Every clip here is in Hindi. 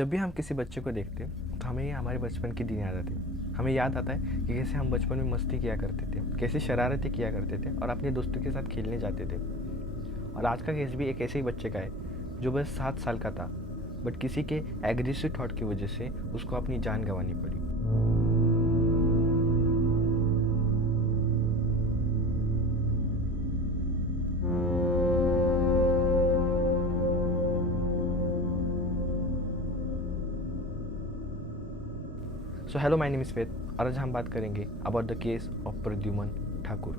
जब भी हम किसी बच्चे को देखते हैं तो हमें हमारे बचपन की दिन याद आती है। हमें याद आता है कि कैसे हम बचपन में मस्ती किया करते थे, कैसे शरारतें किया करते थे और अपने दोस्तों के साथ खेलने जाते थे। और आज का केस भी एक ऐसे ही बच्चे का है जो बस 7 साल का था, बट किसी के एग्रेसिव थॉट की वजह से उसको अपनी जान गंवानी पड़ी। So hello, my name is Ved और आज हम बात करेंगे about the case of Pradyuman Thakur.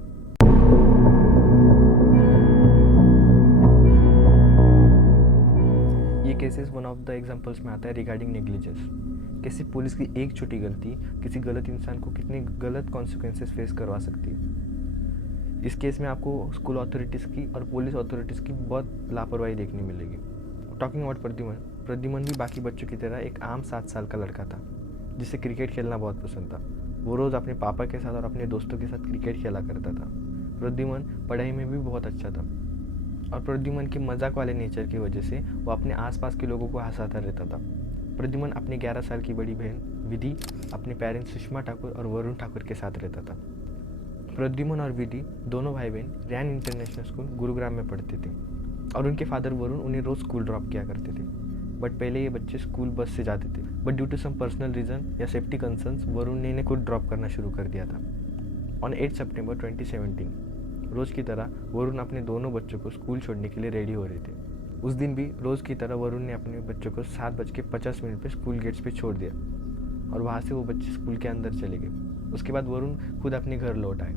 ये cases one of the examples में आता है रिगार्डिंग नेग्लिजेंस। कैसे पुलिस की एक छोटी गलती किसी गलत इंसान को कितने गलत कॉन्सिक्वेंसेस फेस करवा सकती है। इस केस में आपको स्कूल अथॉरिटीज़ की और पुलिस अथॉरिटीज़ की बहुत लापरवाही देखने मिलेगी। टॉकिंग अबाउट प्रद्युमन भी बाकी बच्चों की तरह एक आम 7 साल का लड़का था जिसे क्रिकेट खेलना बहुत पसंद था। वो रोज़ अपने पापा के साथ और अपने दोस्तों के साथ क्रिकेट खेला करता था। प्रद्युमन पढ़ाई में भी बहुत अच्छा था और प्रद्युमन की मजाक वाले नेचर की वजह से वो अपने आसपास के लोगों को हंसाता रहता था। प्रद्युमन अपने 11 साल की बड़ी बहन विधि, अपने पेरेंट्स सुषमा ठाकुर और वरुण ठाकुर के साथ रहता था। प्रद्युमन और विधि दोनों भाई बहन रैन इंटरनेशनल स्कूल गुरुग्राम में पढ़ते थे और उनके फादर वरुण उन्हें रोज़ स्कूल ड्रॉप किया करते थे। बट पहले ये बच्चे स्कूल बस से जाते थे, but due to some personal reason या सेफ्टी कंसर्न्स वरुण ने इन्हें खुद ड्रॉप करना शुरू कर दिया था। ऑन 8 सितंबर 2017 रोज़ की तरह वरुण अपने दोनों बच्चों को स्कूल छोड़ने के लिए रेडी हो रहे थे। उस दिन भी रोज़ की तरह वरुण ने अपने बच्चों को 7:50 पर स्कूल गेट्स पे छोड़ दिया और वहाँ से वो बच्चे स्कूल के अंदर चले गए। उसके बाद वरुण खुद अपने घर लौट आए।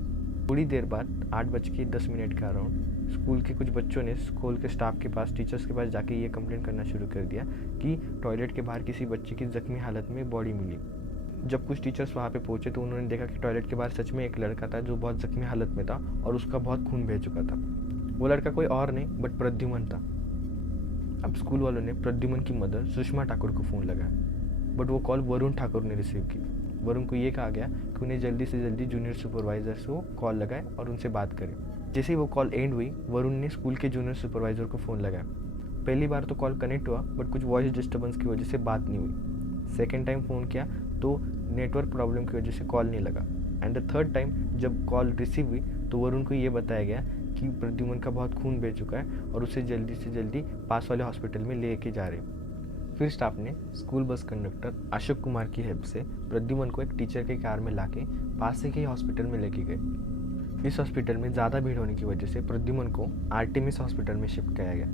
थोड़ी देर बाद 8:10 के अराउंड स्कूल के कुछ बच्चों ने स्कूल के स्टाफ के पास, टीचर्स के पास जाके ये कंप्लेन करना शुरू कर दिया कि टॉयलेट के बाहर किसी बच्चे की जख्मी हालत में बॉडी मिली। जब कुछ टीचर्स वहाँ पे पहुँचे तो उन्होंने देखा कि टॉयलेट के बाहर सच में एक लड़का था जो बहुत जख्मी हालत में था और उसका बहुत खून बह चुका था। वो लड़का कोई और नहीं बट प्रद्युमन था। अब स्कूल वालों ने प्रद्युमन की मदर सुषमा ठाकुर को फ़ोन लगाया, बट वो कॉल वरुण ठाकुर ने रिसीव की। वरुण को ये कहा गया कि उन्हें जल्दी से जल्दी जूनियर सुपरवाइजर को कॉल लगाए और उनसे बात करें। जैसे ही वो कॉल एंड हुई, वरुण ने स्कूल के जूनियर सुपरवाइजर को फ़ोन लगाया। पहली बार तो कॉल कनेक्ट हुआ बट कुछ वॉइस डिस्टर्बेंस की वजह से बात नहीं हुई। सेकेंड टाइम फ़ोन किया तो नेटवर्क प्रॉब्लम की वजह से कॉल नहीं लगा। एंड द थर्ड टाइम जब कॉल रिसीव हुई तो वरुण को ये बताया गया कि प्रद्युमन का बहुत खून बह चुका है और उसे जल्दी से जल्दी पास वाले हॉस्पिटल में ले जा रहे। फिर स्टाफ ने school bus conductor Ashok Kumar की हेल्प से प्रद्युमन को एक टीचर के कार में लाके पास से के हॉस्पिटल में लेके गए। इस हॉस्पिटल में ज़्यादा भीड़ होने की वजह से प्रद्युमन को आर्टेमिस हॉस्पिटल में शिफ्ट किया गया।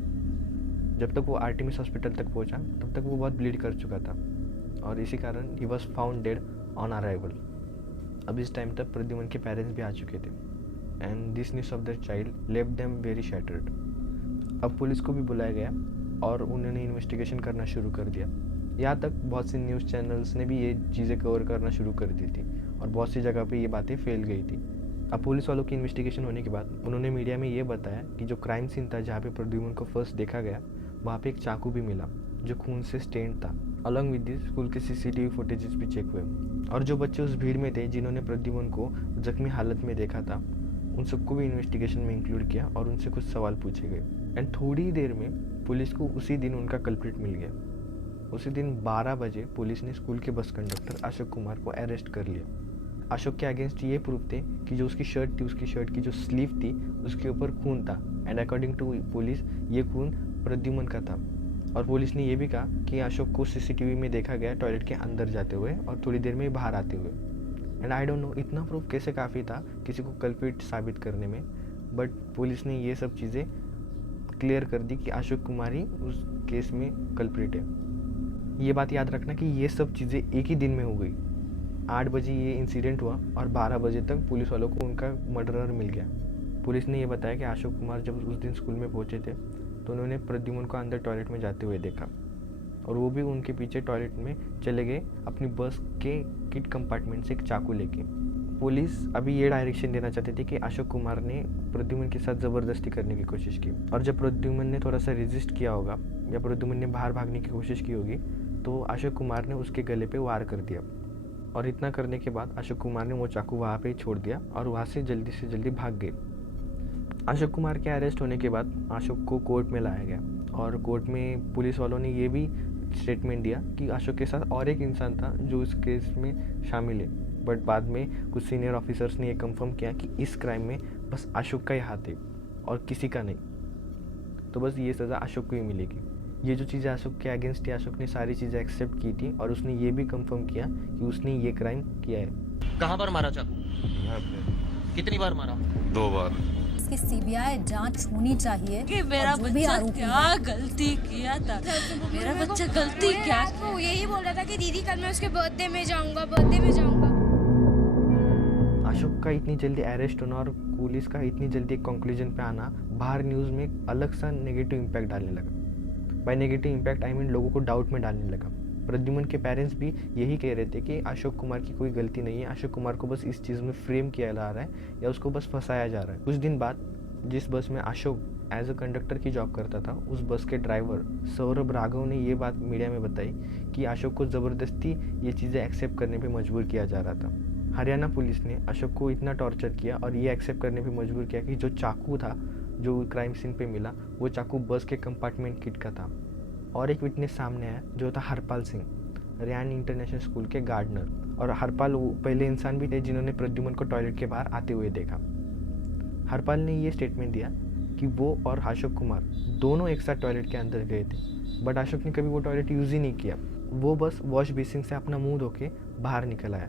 जब तक वो आर्टेमिस हॉस्पिटल तक पहुंचा तब तक वो बहुत ब्लीड कर चुका था और इसी कारण he was found dead on arrival. अब इस टाइम तक प्रद्युमन के पेरेंट्स भी आ चुके थे and this news of the child left them very shattered. अब पुलिस को भी बुलाया गया और उन्होंने इन्वेस्टिगेशन करना शुरू कर दिया। यहाँ तक बहुत सी न्यूज़ चैनल्स ने भी ये चीज़ें कवर करना शुरू कर दी थी और बहुत सी जगह पे ये बातें फैल गई थी। अब पुलिस वालों की इन्वेस्टिगेशन होने के बाद उन्होंने मीडिया में ये बताया कि जो क्राइम सीन था जहाँ पे प्रद्युमन को फर्स्ट देखा गया, वहाँ पे एक चाकू भी मिला जो खून से स्टेन्ड था। अलॉन्ग विद दिस स्कूल के CCTV फुटेजेस भी चेक हुए और जो बच्चे उस भीड़ में थे जिन्होंने प्रद्युमन को जख्मी हालत में देखा था, उन सबको भी इन्वेस्टिगेशन में इंक्लूड किया और उनसे कुछ सवाल पूछे गए। एंड थोड़ी देर में पुलिस को उसी दिन उनका कल्प्रिट मिल गया। उसी दिन 12 बजे पुलिस ने स्कूल के बस कंडक्टर अशोक कुमार को अरेस्ट कर लिया। अशोक के अगेंस्ट ये प्रूफ थे कि जो उसकी शर्ट थी, उसकी शर्ट की जो स्लीव थी उसके ऊपर खून था एंड अकॉर्डिंग टू पुलिस ये खून प्रद्युमन का था। और पुलिस ने ये भी कहा कि अशोक को CCTV में देखा गया टॉयलेट के अंदर जाते हुए और थोड़ी देर में बाहर आते हुए। एंड आई डोंट नो इतना प्रूफ कैसे काफ़ी था किसी को कल्प्रिट साबित करने में, बट पुलिस ने ये सब चीज़ें क्लियर कर दी कि अशोक कुमार ही उस केस में कल्प्रिट है। ये बात याद रखना कि ये सब चीज़ें एक ही दिन में हो गई। 8 बजे ये इंसिडेंट हुआ और 12 बजे तक पुलिस वालों को उनका मर्डरर मिल गया। पुलिस ने ये बताया कि अशोक कुमार जब उस दिन स्कूल में पहुंचे थे तो उन्होंने प्रद्युमन को अंदर टॉयलेट में जाते हुए देखा और वो भी उनके पीछे टॉयलेट में चले गए अपनी बस के किट कंपार्टमेंट से एक चाकू लेके। पुलिस अभी ये डायरेक्शन देना चाहती थी कि अशोक कुमार ने प्रद्युमन के साथ ज़बरदस्ती करने की कोशिश की और जब प्रद्युमन ने थोड़ा सा रेजिस्ट किया होगा या प्रद्युमन ने बाहर भागने की कोशिश की होगी तो अशोक कुमार ने उसके गले पे वार कर दिया और इतना करने के बाद अशोक कुमार ने वो चाकू वहाँ पे ही छोड़ दिया और वहाँ से जल्दी भाग गए। अशोक कुमार के अरेस्ट होने के बाद अशोक को कोर्ट में लाया गया और कोर्ट में पुलिस वालों ने ये भी स्टेटमेंट दिया कि अशोक के साथ और एक इंसान था जो इस केस में शामिल है, बट बाद में कुछ सीनियर ऑफिसर्स ने ये कंफर्म किया कि इस क्राइम में बस अशोक का ही हाथ है और किसी का नहीं। तो बस ये सज़ा अशोक को ही मिलेगी। ये जो चीज़ें अशोक के अगेंस्ट थी, अशोक ने सारी चीज़ें एक्सेप्ट की थी और उसने ये भी कंफर्म किया कि उसने ये क्राइम किया है। कहाँ पर मारा चाकू? यहाँ पे कितनी बार मारा? 2 बार। इसकी सीबीआई जांच होनी चाहिए कि मेरा और जो भी बच्चा आरोपी क्या गलती किया था, मेरा बच्चा गलती क्या। वो यही बोल रहा था कि दीदी कल मैं उसके बर्थडे में जाऊंगा। अशोक का इतनी जल्दी अरेस्ट होना और पुलिस का इतनी जल्दी एक कंक्लूजन पे आना बाहर न्यूज़ में एक अलग सा नेगेटिव इम्पैक्ट डालने लगा। By negative impact I mean लोगों को डाउट में डालने लगा। प्रद्युमन के पेरेंट्स भी यही कह रहे थे कि अशोक कुमार की कोई गलती नहीं है, अशोक कुमार को बस इस चीज़ में फ्रेम किया जा रहा है या उसको बस फंसाया जा रहा है। कुछ दिन बाद जिस बस में अशोक एज अ कंडक्टर की जॉब करता था, उस बस के ड्राइवर सौरभ राघव ने ये बात मीडिया में बताई कि अशोक को ज़बरदस्ती ये चीज़ें एक्सेप्ट करने पे मजबूर किया जा रहा था। हरियाणा पुलिस ने अशोक को इतना टॉर्चर किया और ये एक्सेप्ट करने पे मजबूर किया कि जो चाकू था जो क्राइम सीन पे मिला वो चाकू बस के कंपार्टमेंट किट का था। और एक विटनेस सामने आया जो था हरपाल सिंह, रियान इंटरनेशनल स्कूल के गार्डनर। और हरपाल वो पहले इंसान भी थे जिन्होंने प्रद्युमन को टॉयलेट के बाहर आते हुए देखा। हरपाल ने ये स्टेटमेंट दिया कि वो और अशोक कुमार दोनों एक साथ टॉयलेट के अंदर गए थे, बट अशोक ने कभी वो टॉयलेट यूज़ ही नहीं किया। वो बस वॉश बेसिन से अपना मुंह धो के बाहर निकल आया।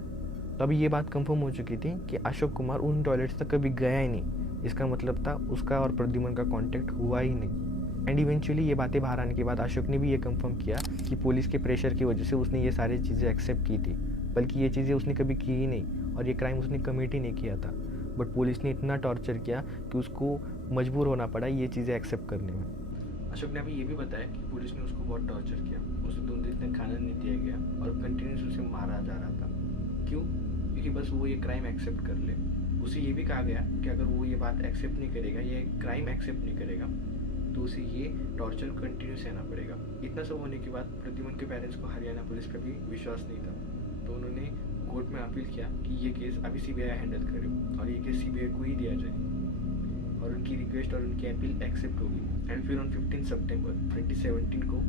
तो अभी ये बात कंफर्म हो चुकी थी कि अशोक कुमार उन टॉयलेट्स तक कभी गया ही नहीं। इसका मतलब था उसका और प्रद्युमन का कांटेक्ट हुआ ही नहीं। एंड इवेंचुअली ये बातें बाहर आने के बाद अशोक ने भी ये कंफर्म किया कि पुलिस के प्रेशर की वजह से उसने ये सारी चीज़ें एक्सेप्ट की थी, बल्कि ये चीज़ें उसने कभी की ही नहीं और ये क्राइम उसने कमिट ही नहीं किया था। बट पुलिस ने इतना टॉर्चर किया कि उसको मजबूर होना पड़ा ये चीज़ें एक्सेप्ट करने में। अशोक ने अभी ये भी बताया कि पुलिस ने उसको बहुत टॉर्चर किया, उसे 2 दिन तक खाना नहीं दिया गया और कंटिन्यूस उसे मारा जा रहा था। क्यों? क्योंकि बस वो ये क्राइम एक्सेप्ट कर ले। उसे ये भी कहा गया कि अगर वो ये बात एक्सेप्ट नहीं करेगा, ये क्राइम एक्सेप्ट नहीं करेगा, तो उसे ये टॉर्चर कंटिन्यू सहना पड़ेगा। इतना सब होने के बाद प्रद्युमन के पेरेंट्स को हरियाणा पुलिस पर भी विश्वास नहीं था, तो उन्होंने कोर्ट में अपील किया कि ये केस अभी सीबीआई हैंडल करे और ये केस सीबीआई को ही दिया जाए। और उनकी रिक्वेस्ट और उनकी अपील एक्सेप्ट होगी। एंड फिर ऑन 15 सितंबर 2017 को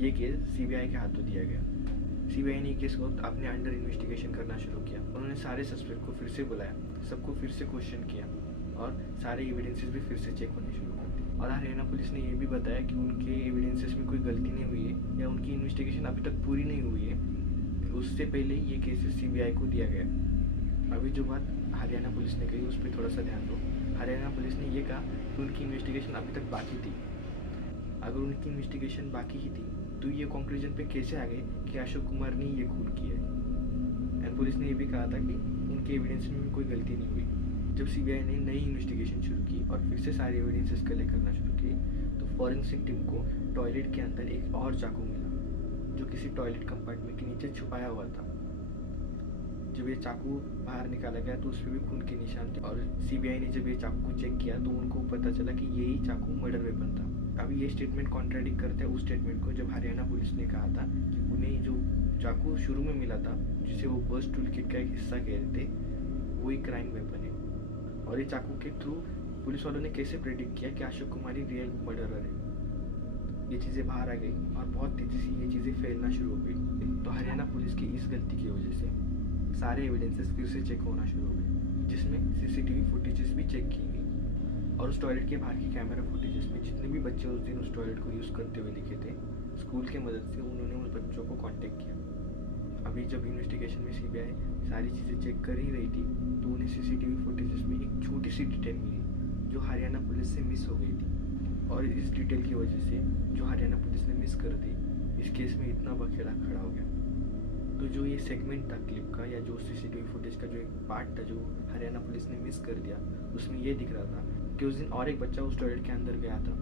ये केस सीबीआई के हाथों दिया गया। सीबीआई ने केस को अपने अंडर इन्वेस्टिगेशन करना शुरू किया। उन्होंने सारे सस्पेक्ट को फिर से बुलाया, सबको फिर से क्वेश्चन किया और सारे एविडेंसेस भी फिर से चेक होने शुरू कर दिए। और हरियाणा पुलिस ने ये भी बताया कि उनके एविडेंसेस में कोई गलती नहीं हुई है या उनकी इन्वेस्टिगेशन अभी तक पूरी नहीं हुई है, उससे पहले ये केसेस सीबीआई को दिया गया। अभी जो बात हरियाणा पुलिस ने कही उस पर थोड़ा सा ध्यान दो। हरियाणा पुलिस ने ये कहा कि उनकी इन्वेस्टिगेशन अभी तक बाकी थी। अगर उनकी इन्वेस्टिगेशन बाकी ही थी तो ये कंक्लूजन पे कैसे आ गए कि अशोक कुमार ने ये खून किया है। एंड पुलिस ने ये भी कहा था कि उनके एविडेंस में कोई गलती नहीं हुई। जब सीबीआई ने नई इन्वेस्टिगेशन शुरू की और फिर से सारे एविडेंसेस कलेक्ट करना शुरू किए तो फॉरेंसिक टीम को टॉयलेट के अंदर एक और चाकू मिला जो किसी टॉयलेट कंपार्टमेंट के नीचे छुपाया हुआ था। जब ये चाकू बाहर निकाला गया तो उस पर भी खून के निशान थे और सीबीआई ने जब ये चाकू को चेक किया तो उनको पता चला कि यही चाकू मर्डर वेपन था। अभी ये स्टेटमेंट कॉन्ट्राडिक्ट करता है उस स्टेटमेंट को जब हरियाणा पुलिस ने कहा था कि उन्हें जो चाकू शुरू में मिला था जिसे वो बस टूल किट का एक हिस्सा कह रहे थे वही क्राइम वेपन है। और ये चाकू के थ्रू पुलिस वालों ने कैसे प्रेडिक्ट किया कि अशोक कुमार ही रियल मर्डरर है। ये चीज़ें बाहर आ गई और बहुत तेज़ी से ये चीज़ें फैलना शुरू हो गई। तो हरियाणा पुलिस की इस गलती की वजह से सारे एविडेंसेस फिर से चेक होना शुरू हो गए, जिसमें सीसीटीवी फुटेजेस भी चेक की गई और उस टॉयलेट के बाहर की कैमरा फुटेजेस में जितने भी बच्चे उस दिन उस टॉयलेट को यूज़ करते हुए दिखे थे, स्कूल की मदद से उन्होंने उस बच्चों को कांटेक्ट किया। अभी जब इन्वेस्टिगेशन में सीबीआई सारी चीज़ें चेक कर ही रही थी तो उन्हें सीसीटीवी फुटेजेस में एक छोटी सी डिटेल मिली जो हरियाणा पुलिस से मिस हो गई थी। और इस डिटेल की वजह से जो हरियाणा पुलिस ने मिस कर दी, इस केस में इतना बखेड़ा खड़ा हो गया। तो जो ये सेगमेंट था क्लिप का या जो सीसीटीवी फुटेज का जो एक पार्ट था जो हरियाणा पुलिस ने मिस कर दिया, उसमें ये दिख रहा था कि उस दिन और एक बच्चा उस टॉयलेट के अंदर गया था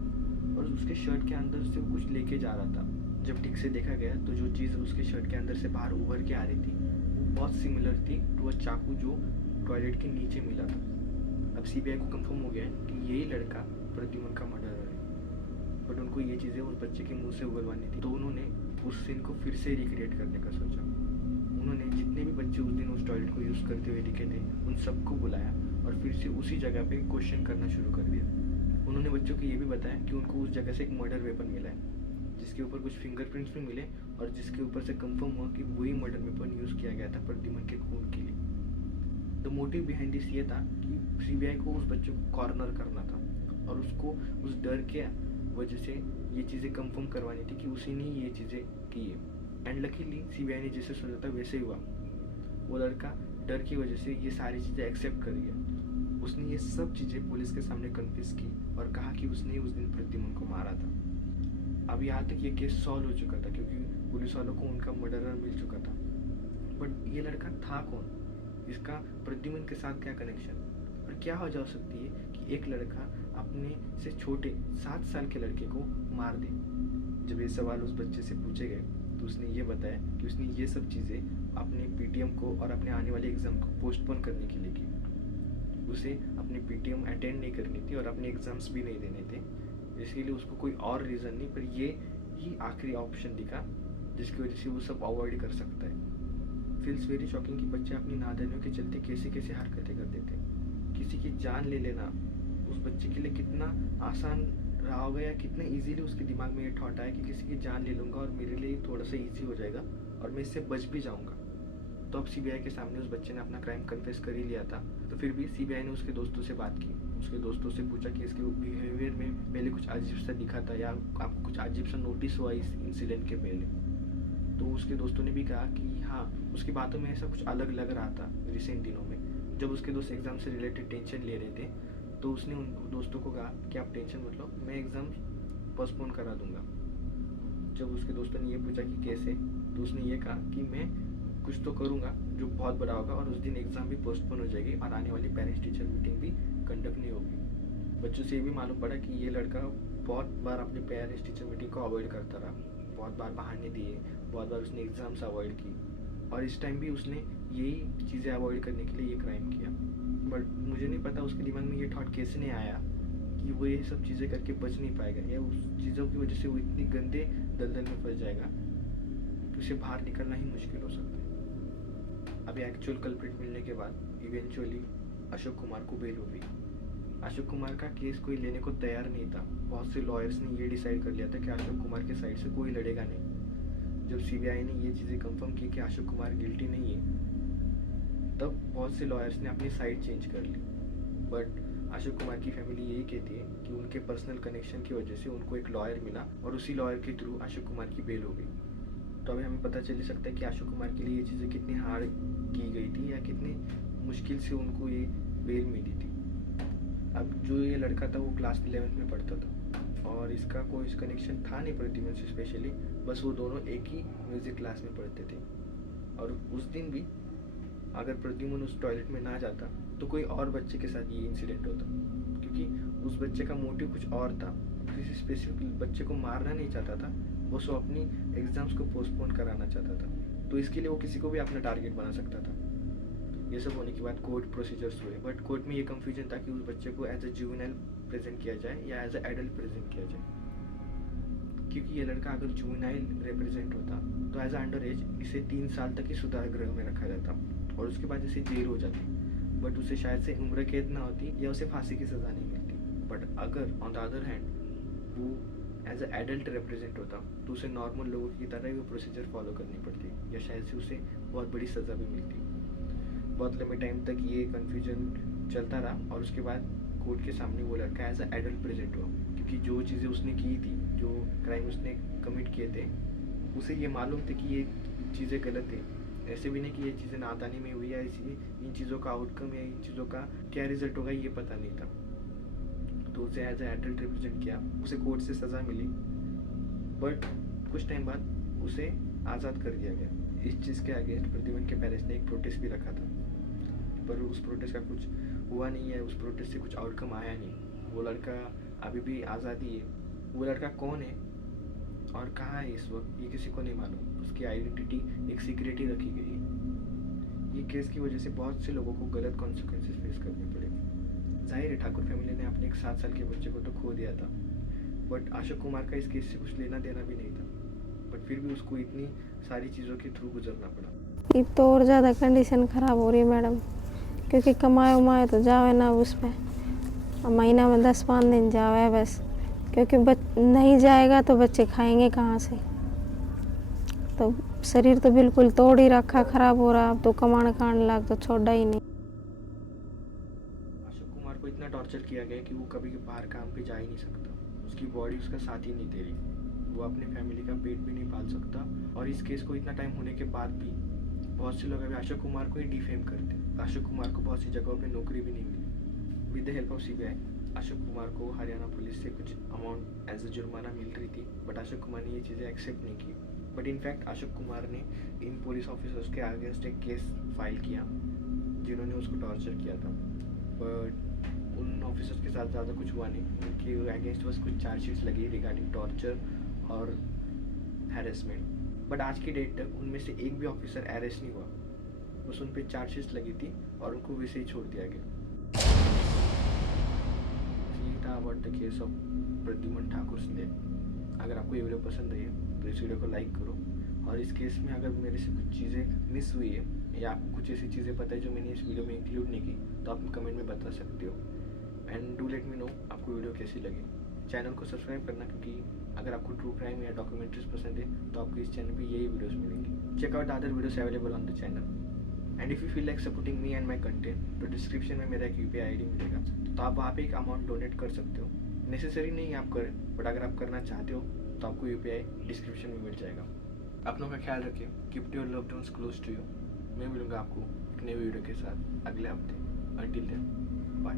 और उसके शर्ट के अंदर से वो कुछ लेके जा रहा था। जब ठीक से देखा गया तो जो चीज़ उसके शर्ट के अंदर से बाहर उभर के आ रही थी वो बहुत सिमिलर थी टू अ चाकू जो टॉयलेट के नीचे मिला था। अब सीबीआई को कंफर्म हो गया कि यही लड़का प्रद्युमन का मर्डरर है, बट उनको ये चीज़ें उस बच्चे के मुंह से उगलवानी थी, तो उन्होंने उस सीन को फिर से रिक्रिएट करने का सोचा। उन्होंने जितने भी बच्चे उस दिन उस टॉयलेट को यूज़ करते हुए दिखे थे उन सबको बुलाया और फिर से उसी जगह पे क्वेश्चन करना शुरू कर दिया। उन्होंने बच्चों को ये भी बताया कि उनको उस जगह से एक मर्डर वेपन मिला है जिसके ऊपर कुछ फिंगरप्रिंट्स भी मिले और जिसके ऊपर से कंफर्म हुआ कि वही मर्डर वेपन यूज़ किया गया था प्रद्युमन के खून के लिए। द मोटिव बिहाइंड दिस ये था कि सीबीआई को उस बच्चे को कॉर्नर करना था और उसको उस डर के वजह से ये चीज़ें कंफर्म करवानी थी कि उसी ने ये चीज़ें की है। एंड लकीली सीबीआई ने जैसे सोचा था वैसे ही हुआ। वो लड़का डर की वजह से ये सारी चीज़ें एक्सेप्ट कर गया। उसने ये सब चीज़ें पुलिस के सामने कन्फेस की और कहा कि उसने उस दिन प्रद्युमन को मारा था। अब यहाँ तक ये केस सॉल्व हो चुका था क्योंकि पुलिस वालों को उनका मर्डरर मिल चुका था। बट ये लड़का था कौन? इसका प्रद्युमन के साथ क्या कनेक्शन? और क्या हो जा सकती है कि एक लड़का अपने से छोटे 7 साल के लड़के को मार दे? जब ये सवाल उस बच्चे से पूछे गए तो उसने ये बताया कि उसने ये सब चीज़ें अपने पीटीएम को और अपने आने वाले एग्ज़ाम को पोस्टपोन करने के लिए की। उसे अपनी पीटीएम अटेंड नहीं करनी थी और अपने एग्ज़ाम्स भी नहीं देने थे। इसके लिए उसको कोई और रीज़न नहीं, पर ये ही आखिरी ऑप्शन दिखा जिसकी वजह से वो सब अवॉइड कर सकता है। फील्स वेरी शॉकिंग कि बच्चे अपनी नादानियों के चलते कैसे कैसे हरकतें कर देते हैं। किसी की जान ले लेना उस बच्चे के लिए कितना आसान रहा होगा या कितना इजीली उसके दिमाग में ये थॉट आया कि किसी की जान ले लूँगा और मेरे लिए थोड़ा सा ईजी हो जाएगा और मैं इससे बच भी जाऊँगा। तो अब सीबीआई के सामने उस बच्चे ने अपना क्राइम कन्फेस कर ही लिया था, तो फिर भी सीबीआई ने उसके दोस्तों से बात की। उसके दोस्तों से पूछा कि इसके बिहेवियर में पहले कुछ अजीब सा दिखा था या आपको कुछ अजीब सा नोटिस हुआ इस इंसिडेंट के पहले? तो उसके दोस्तों ने भी कहा कि हाँ, उसकी बातों में ऐसा कुछ अलग लग रहा था रिसेंट दिनों में। जब उसके दोस्त एग्ज़ाम से रिलेटेड टेंशन ले रहे थे तो उसने उन दोस्तों को कहा कि आप टेंशन मत लो, मैं एग्ज़ाम पोस्टपोन करा दूंगा। जब उसके दोस्तों ने ये पूछा कि कैसे, तो उसने ये कहा कि मैं कुछ तो करूँगा जो बहुत बड़ा होगा और उस दिन एग्ज़ाम भी पोस्टपोन हो जाएगी और आने वाली पेरेंट्स टीचर मीटिंग भी कंडक्ट नहीं होगी। बच्चों से ये भी मालूम पड़ा कि ये लड़का बहुत बार अपने पेरेंट्स टीचर मीटिंग को अवॉइड करता रहा, बहुत बार बहाने दिए, बहुत बार उसने एग्ज़ाम्स अवॉइड की और इस टाइम भी उसने यही चीज़ें अवॉइड करने के लिए ये क्राइम किया। बट मुझे नहीं पता उसके दिमाग में ये थॉट कैसे नहीं आया कि वो ये सब चीज़ें करके बच नहीं पाएगा या उस चीज़ों की वजह से वो इतनी गंदे दलदल में फंस जाएगा कि उसे बाहर निकलना ही मुश्किल हो सकता है। अभी एक्चुअल कल्प्रिट मिलने के बाद इवेंचुअली अशोक कुमार को बेल हो गई। अशोक कुमार का केस कोई लेने को तैयार नहीं था। बहुत से लॉयर्स ने ये डिसाइड कर लिया था कि अशोक कुमार के साइड से कोई लड़ेगा नहीं। जब सीबीआई ने ये चीज़ें कंफर्म की कि अशोक कुमार गिल्टी नहीं है, तब बहुत से लॉयर्स ने अपनी साइड चेंज कर ली। बट अशोक कुमार की फैमिली यही कहती है कि उनके पर्सनल कनेक्शन की वजह से उनको एक लॉयर मिला और उसी लॉयर के थ्रू अशोक कुमार की बेल हो गई। तो अभी हमें पता चल सकता है कि अशोक कुमार के लिए ये चीज़ें कितनी हार्ड की गई थी या कितनी मुश्किल से उनको ये बेल मिली थी। अब जो ये लड़का था वो क्लास 11th में पढ़ता था और इसका कोई कनेक्शन था नहीं प्रद्युमन से स्पेशली, बस वो दोनों एक ही म्यूज़िक क्लास में पढ़ते थे। और उस दिन भी अगर प्रद्युमन उस टॉयलेट में ना जाता तो कोई और बच्चे के साथ ये इंसिडेंट होता, क्योंकि उस बच्चे का मोटिव कुछ और था। किसी स्पेसिफिक बच्चे को मारना नहीं चाहता था, वो सो अपनी एग्ज़ाम्स को पोस्टपोन कराना चाहता था। तो इसके लिए वो किसी को भी अपना टारगेट बना सकता था। ये सब होने के बाद कोर्ट प्रोसीजर्स हुए, बट कोर्ट में ये कंफ्यूजन था कि उस बच्चे को एज ए जुवेनाइल प्रेजेंट किया जाए या एज ए एडल्ट प्रेजेंट किया जाए। क्योंकि ये लड़का अगर जुवेनाइल रिप्रेजेंट होता तो एज ए अंडर एज इसे 3 साल तक ही सुधार गृह में रखा जाता और उसके बाद इसे जेल हो जाती। बट उसे शायद से उम्र कैद ना होती या उसे फांसी की सज़ा नहीं मिलती। बट अगर ऑन द अदर हैंड वो एज ए एडल्ट रिप्रेजेंट होता तो उसे नॉर्मल लोगों की तरह ही वो प्रोसीजर फॉलो करनी पड़ती या शायद से उसे बहुत बड़ी सज़ा भी मिलती। बहुत लंबे टाइम तक ये कन्फ्यूजन चलता रहा और उसके बाद कोर्ट के सामने वो लड़का एज ए एडल्ट प्रेजेंट हुआ, क्योंकि जो चीज़ें उसने की थी, जो क्राइम उसने कमिट किए थे, उसे ये मालूम थे कि ये चीज़ें गलत है। ऐसे भी नहीं कि ये चीज़ें नादानी में हुई या इन चीज़ों का आउटकम या इन चीज़ों का क्या रिजल्ट होगा ये पता नहीं था। तो उसे एज ए एडल्ट रिप्रेजेंट किया, उसे कोर्ट से सज़ा मिली, बट कुछ टाइम बाद उसे आज़ाद कर दिया गया। इस चीज़ के अगेंस्ट प्रद्युमन के पेरेंट्स ने एक प्रोटेस्ट भी रखा था, पर उस प्रोटेस्ट का कुछ हुआ नहीं है, उस प्रोटेस्ट से कुछ आउटकम आया नहीं। वो लड़का अभी भी आज़ादी है। वो लड़का कौन है और कहाँ है इस वक्त ये किसी को नहीं मालूम। उसकी आइडेंटिटी एक सीक्रेट ही रखी गई है। ये केस की वजह से बहुत से लोगों को गलत कॉन्सिक्वेंसेस फेस करने पड़े। जाहिर है ठाकुर फैमिली ने अपने एक 7 साल के बच्चे को तो खो दिया था, बट अशोक कुमार का इस केस से कुछ लेना देना भी नहीं था, बट फिर भी उसको इतनी सारी चीज़ों के थ्रू गुजरना पड़ा। ये तो और ज़्यादा कंडीशन ख़राब हो रही है मैडम, क्योंकि कमाए उमाए तो जावे ना उस पर, महीना में 10-5 दिन जावे बस, क्योंकि नहीं जाएगा तो बच्चे खाएंगे कहाँ से। तो शरीर तो बिल्कुल तोड़ ही रखा, खराब हो रहा। अब तो कमाने खाने लाग तो छोड़ा ही नहीं। अशोक कुमार को इतना टॉर्चर किया गया कि वो कभी बाहर काम पे जा ही नहीं सकता। उसकी बॉडी उसका साथ ही नहीं दे रही, वो अपनी फैमिली का पेट भी नहीं पाल सकता। और इस केस को इतना टाइम होने के बाद भी बहुत से लोग अभी अशोक कुमार को ही डिफेम करते हैं। अशोक कुमार को बहुत सी जगहों पे नौकरी भी नहीं मिली। With the help of CBI Ashok Kumar को हरियाणा पुलिस से कुछ अमाउंट एज अ जुर्माना मिल रही थी, बट अशोक कुमार ने ये चीज़ें एक्सेप्ट नहीं की। बट इनफैक्ट अशोक कुमार ने इन पुलिस ऑफिसर्स के अगेंस्ट एक केस फाइल किया जिन्होंने उसको टॉर्चर किया था। बट उन ऑफिसर्स के साथ ज़्यादा कुछ हुआ नहीं। उनके अगेंस्ट बस कुछ चार्जशीट्स लगी रिगार्डिंग टॉर्चर और हैरेसमेंट। बट आज की डेट तक उनमें से एक भी ऑफिसर अरेस्ट नहीं हुआ, बस उन पर चार्जशीट्स लगी थी और उनको वैसे ही छोड़ दिया गया। ये था about the case of Pradyuman Thakur Singh. अगर आपको ये वीडियो पसंद आई है तो इस वीडियो को लाइक करो, और इस केस में अगर मेरे से कुछ चीज़ें मिस हुई है या आपको कुछ ऐसी चीज़ें पता है जो मैंने इस वीडियो में इंक्लूड नहीं की तो आप कमेंट में बता सकते हो। And do let me know आपको वीडियो कैसी लगी। चैनल को सब्सक्राइब करना, क्योंकि अगर आपको ट्रू क्राइम या डॉक्यूमेंट्रीज पसंद है तो आपको इस चैनल पे यही वीडियोस मिलेंगी। Check out other videos available on the channel. And if you feel like supporting me and my content तो डिस्क्रिप्शन में मेरा एक UPI ID मिलेगा, तो आप वहाँ पे एक अमाउंट डोनेट कर सकते हो। नेसेसरी नहीं आप करें, बट अगर आप करना चाहते हो तो आपको UPI डिस्क्रिप्शन में मिल जाएगा। अपनों का ख्याल रखें, keep your loved ones close to you. मैं मिलूँगा आपको एक नए वीडियो के साथ अगले हफ्ते। Until then bye.